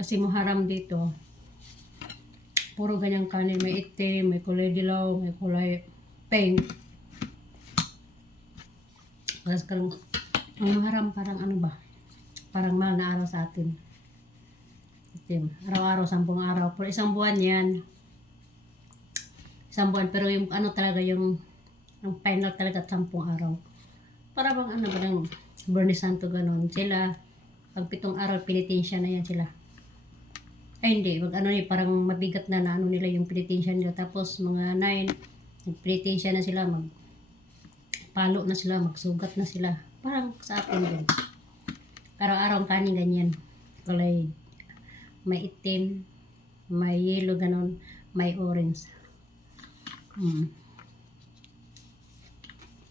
Kasi Muharram dito, puro ganyang kanin. May itim, may kulay dilaw, may kulay pink. Tapos karang, ang Muharram parang ano ba? Parang mahal na araw sa atin. Itim. Araw-araw, 10 araw. Pero isang buwan yan. Isang buwan. Pero yung ano talaga, yung final talaga 10 araw. Para bang ano ba ng Bernie Santo ganon. Sila, pag 7 araw, penitensya na yan sila. Ay hindi, wag ano parang mabigat na ano nila yung penitensya nila. Tapos mga 9, nagpenitensya na sila, magpalo na sila, magsugat na sila. Parang sa atin din. Araw-araw ang kanin ganyan. Kulay, may itim, may yellow ganon, may orange. Mm.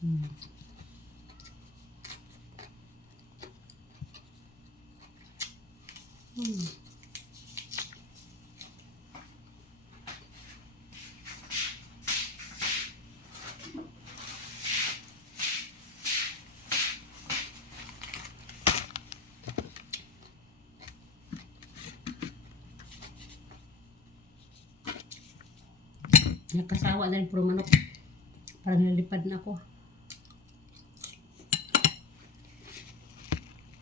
Mm. Mm. Nakasawa na rin puro manok. Parang nalipad na ako.